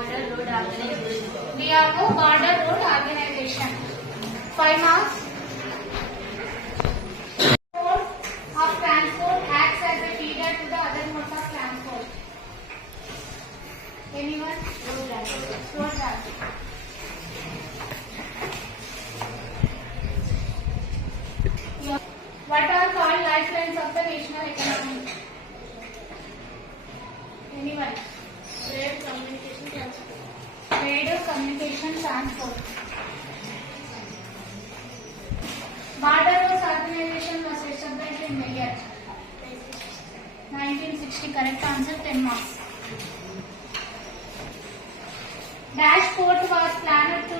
border road organization. VRO border road organization. 5 marks. Mode of transport acts as a feeder to the other modes of transport. Anyone? Road transport. What are called lifelines of the national economy? Anyone? Trade, communication, transport. Trade, communication, transport. Border Roads Organization was established in the year 1960. Correct answer, 10 marks. Dash port was planned to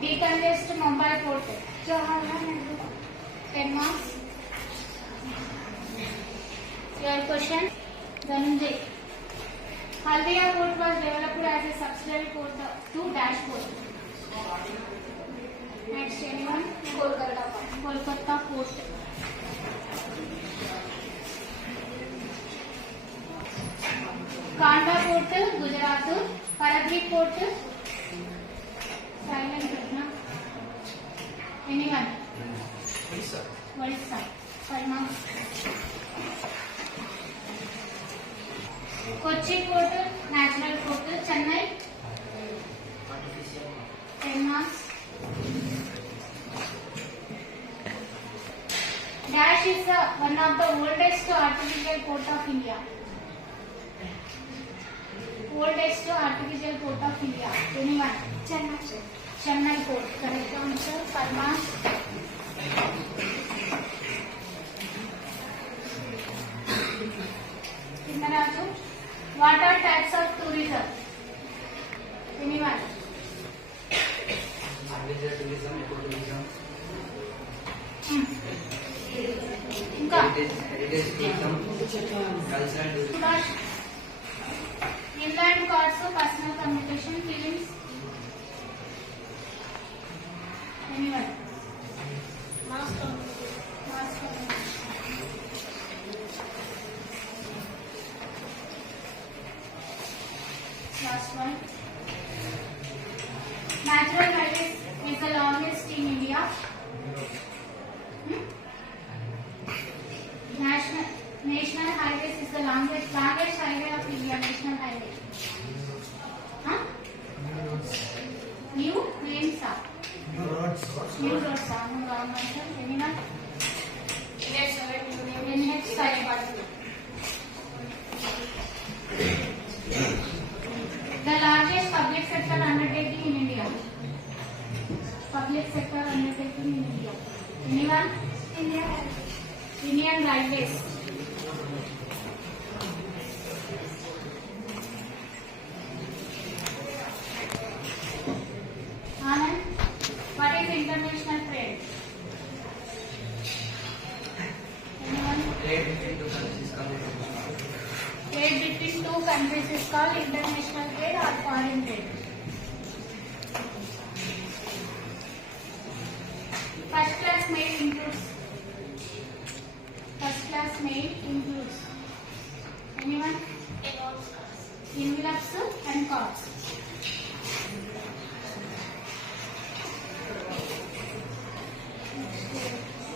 decongest Mumbai port. Jawaharlal Nehru. 10 marks. Your question, Dhananjay. Haldia port was developed as a subsidiary port to Dash port. Next, anyone? Kolkata port. Kanda port, Gujarat. Paradip port. Silent Ratna. Anyone? Odisha. 5 marks. Kochi port, natural port. Chennai. 10 marks. Dash is one of the oldest artificial port of India. Oldest artificial port of India. Anyone? Chennai port. Correct answer. 5 marks. What are types of tourism? Anyone? Adventure tourism, ecotourism. Heritage tourism, cultural tourism. Inland cards, personal communication, films. Anyone? Mass communication. Last one. Natural highways is the longest in India. National highways is the longest highway of India. National highway. New names are. New roads. No wrong answer. Anyone? NH7. The largest public sector undertaking in India. Anyone? Indian Railways. Anand, what is international trade? Anyone? Trade between two countries is called Trade between two countries is called international trade or foreign trade. First class mail includes. Anyone? Envelopes and cards.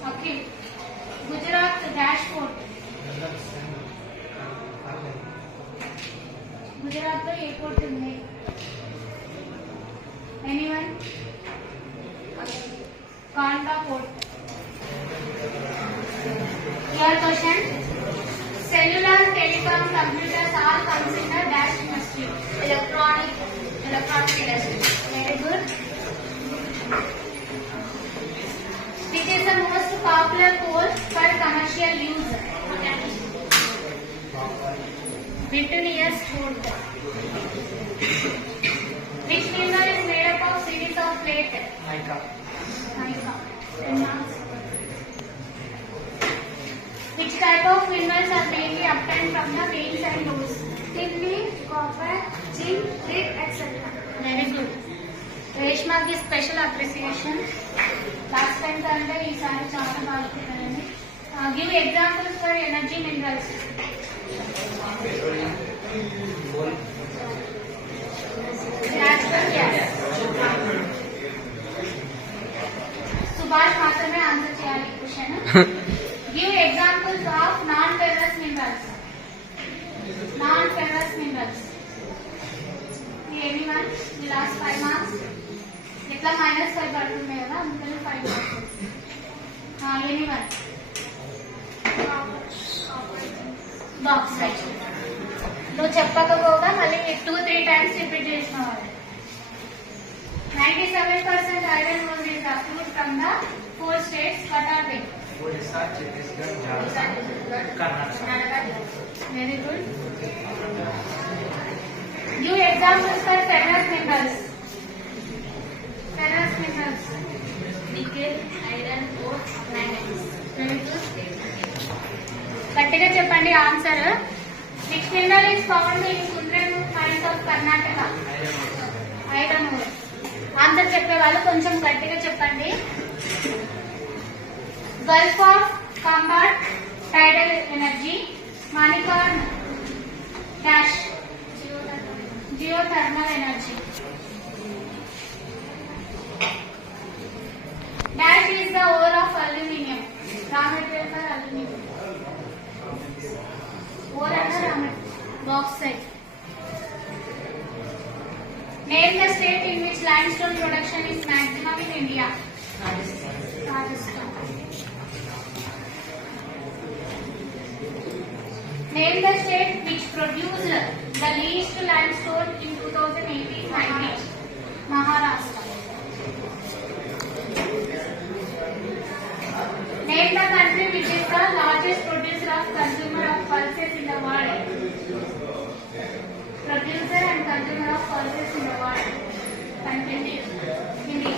Okay. Gujarat Dash port. Gujarat lo airport undi. Anyone? Kanda port. Your question. Cellular, telecom, computers all comes in the dash industry. Electronic industry. Very good. Which is the most popular coal for commercial use? Bituminous coal. Which mineral is made up of series of plate? Mica. 10 marks. Which type of minerals are mainly obtained from the veins and ores? Tin, copper, zinc, lead, etc. Very good. Reshma की special appreciation. Last time కంటే ఈసారి చాలా బాగుంటుందండి. Give examples for energy minerals. Petroleum, coal, Give examples of non-ferrous minerals. Non-ferrous minerals. Anyone? The last 5 marks. ఇట్లా -5 పడుతుంది కదా అందుకని 5 marks. Anyone? Box right. నువ్వు చెప్పకపోగా మళ్ళీ 2-3 టైమ్స్ రిపీట్ చేసినావు. 97% iron ore is approved from the 4 states. What are they? Odisha, Chhattisgarh, Jharkhand, Karnataka. Very good. Give examples for ferrous minerals. Ferrous minerals. Nickel, iron, ore, manganese. Very good. గట్టిగా చెప్పండి answer. Which mineral is found in Kundram mines of Karnataka? Iron ore. Answer చెప్పే వాళ్ళు కొంచెం గట్టిగా చెప్పండి. Gulf of Khambhat tidal energy, Manikaran dash geothermal energy. Dash is the ore of aluminium. Raw material for aluminium. Ore అన్న raw material. Bauxite. Name the state in which limestone production is maximum in India. Rajasthan. Name the state which produced the least limestone in 2018-19. Maharashtra. Name the country which is the largest producer of consumer of pulses in the world. Producer and consumer of pulses in the world. Country India.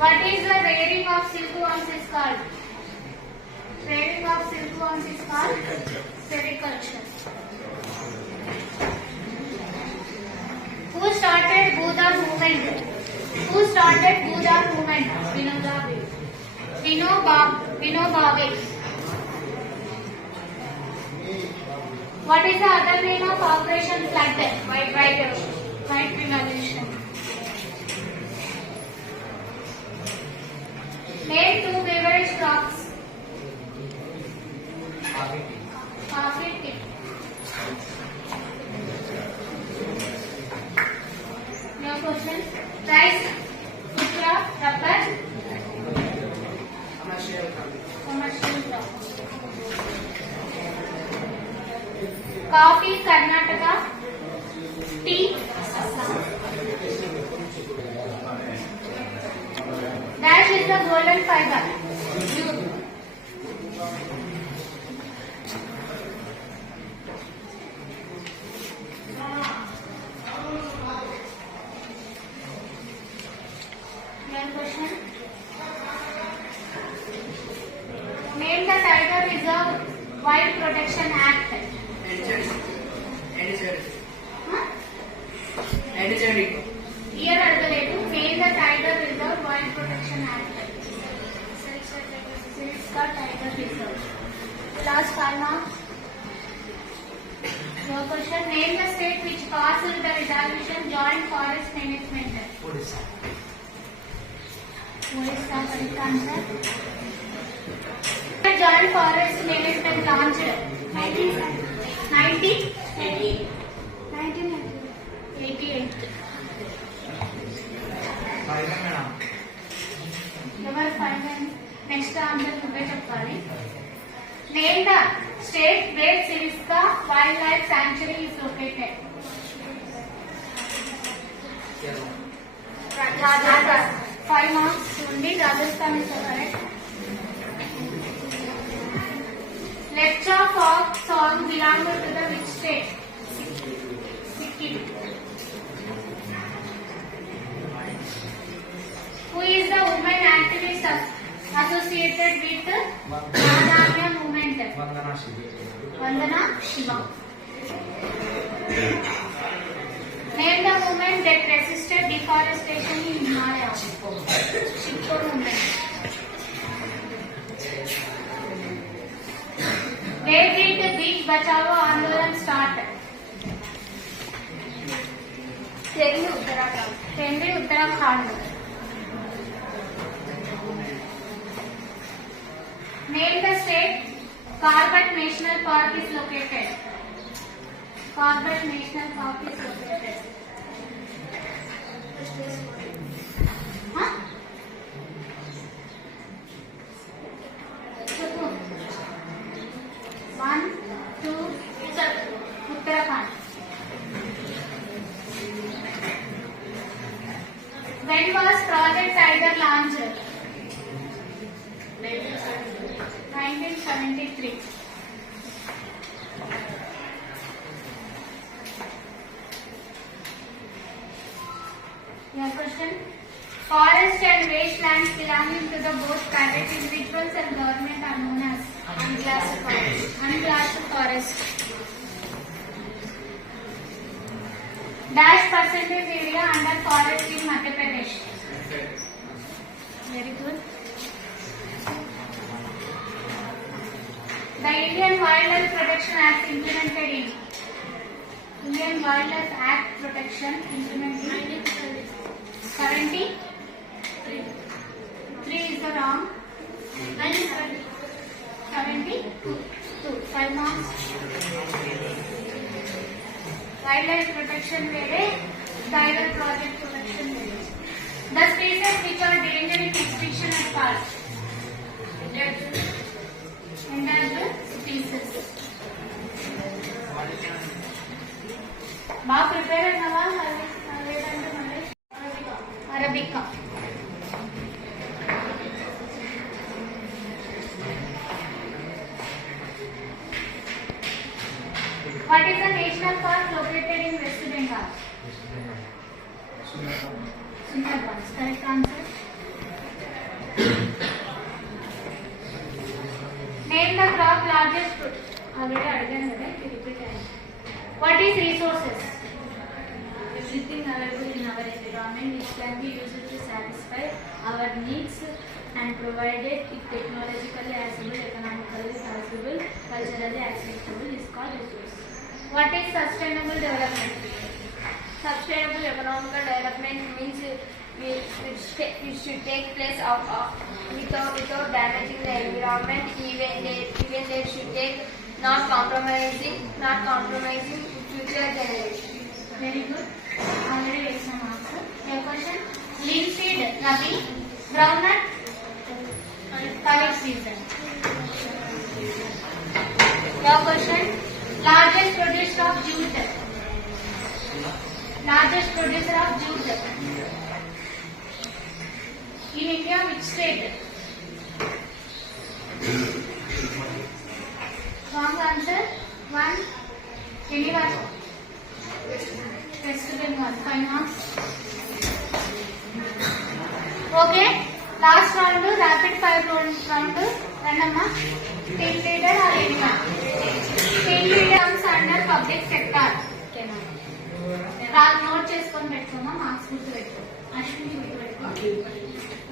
What is the rearing of silkworms is called? Rearing of silkworms is called sericulture. Who started Buddha movement? Who started Buddha movement? Vinoba Bhave. What is the other name of Operation Flood? White Revolution. Name 2 beverage crops. Coffee, tea. No question. Rice, food crop, rubber. Commercial crop. Coffee, Karnataka. Tea, Assam. Dash is the golden fiber. Your question. Name the Tiger Reserve Wild Protection Act. Year అడగలేదు. Name the Tiger Reserve Wild Protection Act. Silska Tiger Reserve. Last 5 marks. Your question. Name the state which passed the resolution Joint Forest Management. Odisha. Odisha, correct answer. Joint Forest Management launched 1988. ఎవరు final? Next answer నువ్వే చెప్పాలి. Name the state where Sariska wild life sanctuary is located. Rajasthan. 5 marks ఉంది. Rajasthan is correct. Lecture folk song belongs to the which state? Sikkim. Who is the woman activist associated with Navadanya movement? Vandana Shiva. Name the woman that resisted deforestation in Himalaya. Shipko movement. Where did the beach bachao आंदोलन start? Delhi, Uttarakhand. Name the state Corbett National Park is located. Corbett National Park is located. Huh? One, two, Uttarakhand. When was Project Tiger launched? 1973. Your question. Forest and wastelands belonging to the both private individuals and government are known as unclassed forest. Unclassed forest. Dash percentage area under forest in Madhya Pradesh. Very good. The Indian Wildlife Protection Act implemented in Indian Wildlife Act Protection implemented 70. 3 is the wrong. 72. 5 marks. Wildlife protection vere, tiger project protection vere. The species which are endangering extinction are called endangered species. బాగా prepare అయినావా లేదంటే మళ్ళీ arabica. What is the national park located in West Bengal? Sundarbans. Correct answer. Name the crop largest fruit. Already again, repeat. What is resources? Everything available in our environment which can be used to satisfy our needs and provided if technologically accessible, economically possible, culturally acceptable is called resource. What is sustainable development? Sustainable economical development means it should take place without damaging the environment. Even they should take not compromising future generations. Very good. Already raised some answer. Your question. Linseed, Rabi, groundnut, Kharif season. Your question. Largest producer of jute. Largest producer of jute. In India, which state? Wrong answer. 1. Anyone? West Bengal. 5 marks. Okay. Last round, rapid fire round. Randamma. Team leader or anyone? Team leader comes under public sector. Note చేసుకొని పెట్టుకున్నా marks గుర్తు పెట్టుకో. అశ్విని గుర్తు పెట్టుకో.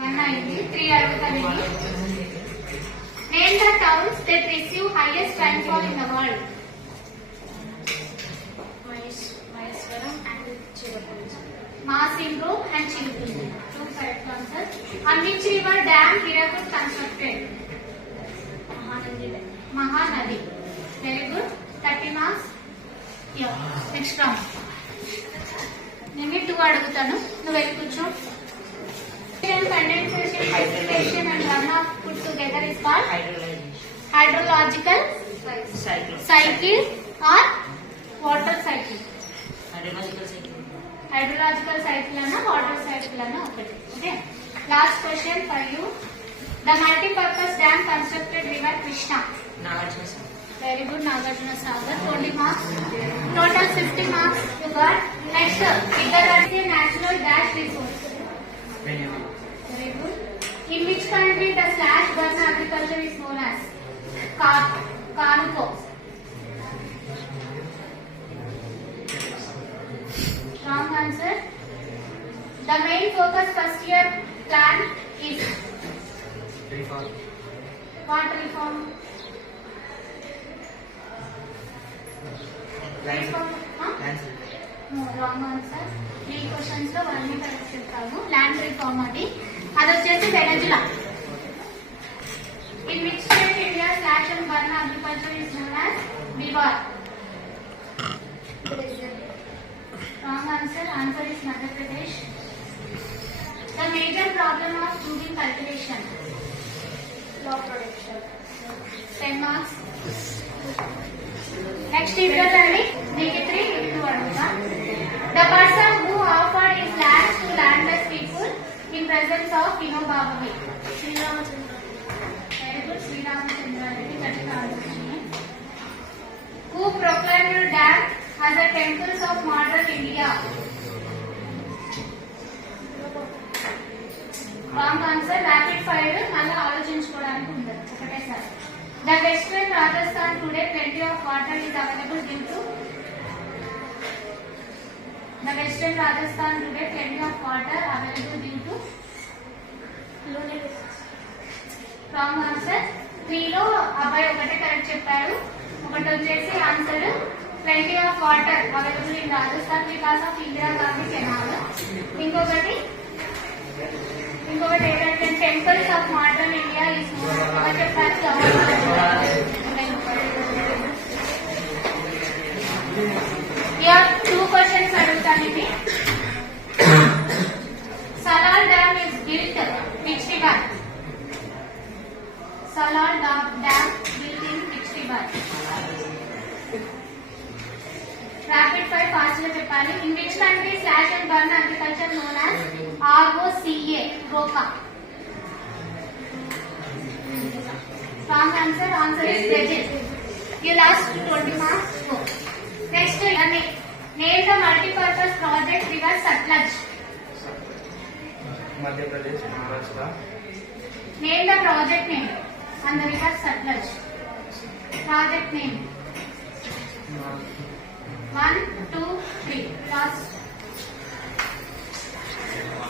1 అయింది. 3 అడుగుతాను. Name the towns that receive highest rainfall in the world. Maheswaram and Chirapunji. Masinru and Chirapunji. 2 correct answers. On which river dam Hirakud constructed? Mahanadi. Very good. 30 marks. Yeah. Next round. నేను 2 అడుగుతాను. నువ్వు వెళ్ళి కూర్చో. Condensation, precipitation and runoff put together is called hydrological cycle or water cycle. Hydrological cycle ana water cycle ana okati. Okay. Last question for you. The multi-purpose dam constructed river Krishna. Very good, Nagarjuna Sagar. 20 marks. Total 50 marks you got. Next, figure as a natural gas resource. Very good. In which country the slash burn agriculture is known as? Kanuko. Wrong answer. The main focus first year plan is what reform? Reform? Huh? No, wrong answer. 3 questions లో 1 correct చెప్తాను. Land reform అది వచ్చేసి Venezuela. In which state Bihar. Wrong answer. Answer is Madhya Pradesh. The major problem of doing calculation. Law production. 10 marks. Next figure learning. DK3 into Anuga. The person who offered his land to landless people in presence of Vinoba Bhave. Sri Ramachandra. Very good. Sri Ramachandra. That is the answer. Who proclaimed dam as the temples of modern India? Wrong answer. Rapid fire. మళ్ళీ ఆలోచించుకోవడానికి ఉండదు ఒకటేసారి. The western Rajasthan today plenty of water is available due to. The western Rajasthan today plenty of water available due to. Wrong answer. 3లో అబ్బాయి ఒకటే correct చెప్పారు. ఒకటి వచ్చేసి answer plenty of water available in Rajasthan because of Indira Gandhi canal. ఇంకొకటి ఏంటంటే temples of modern India is చెప్పారు. Two questions అడుగుతాను ఇది. Salalah dam is built which river? Salalah dam built in which river? Rapid fire fast గా చెప్పాలి. In which country slash and burn agriculture known as ROCA? ROCA. Wrong answer. Answer is Brazil. You lost 20 marks. Go. Next, name the multi-purpose project river Satluj. Madhya Pradesh, Maharashtra. Name the project name on the river Satluj. Project name. 1, 2, 3. Last.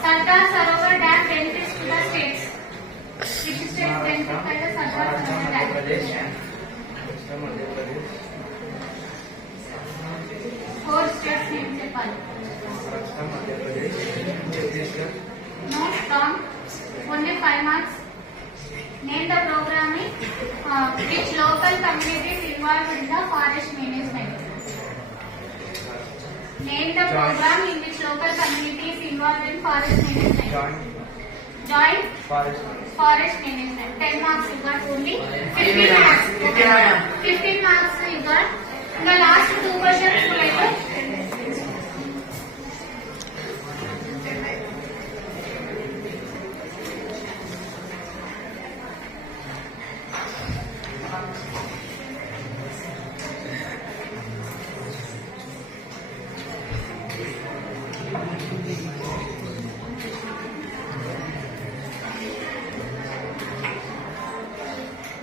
Sardar Sarovar Dam benefits to the states. Which states benefit by the Sardar Sarovar Dam? Madhya Pradesh. 4 states name చెప్పాలి. Maharashtra, Madhya Pradesh, Chhattisgarh. No, wrong. Only 5 marks. Name the programming which local communities involved in the forest management. Name the program in which local communities involved in forest management. Joint forest management. 10 marks you got only. 15 marks. 15 marks you got. In the last 2 questions later.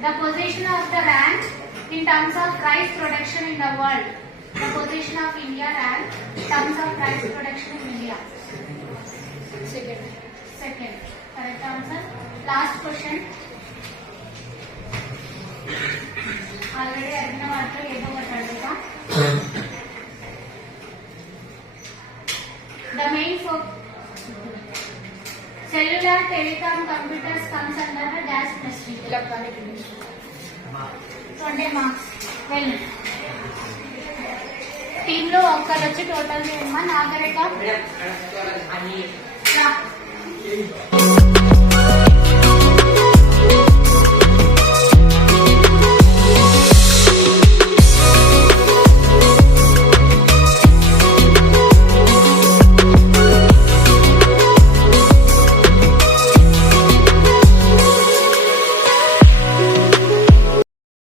The position of the rank in terms of rice production in the world. The position of India rank in terms of rice production in India. Second. Correct answer. Last question. Already అడిగిన వాటిలో ఏదో ఒకటి అడుగుతా. The main cellular telecom computers comes under the dash industry. Electronic industry. 20 marks. Well. Team లో ఒక్కరు వచ్చి total చేయమ్మా. నాగరిక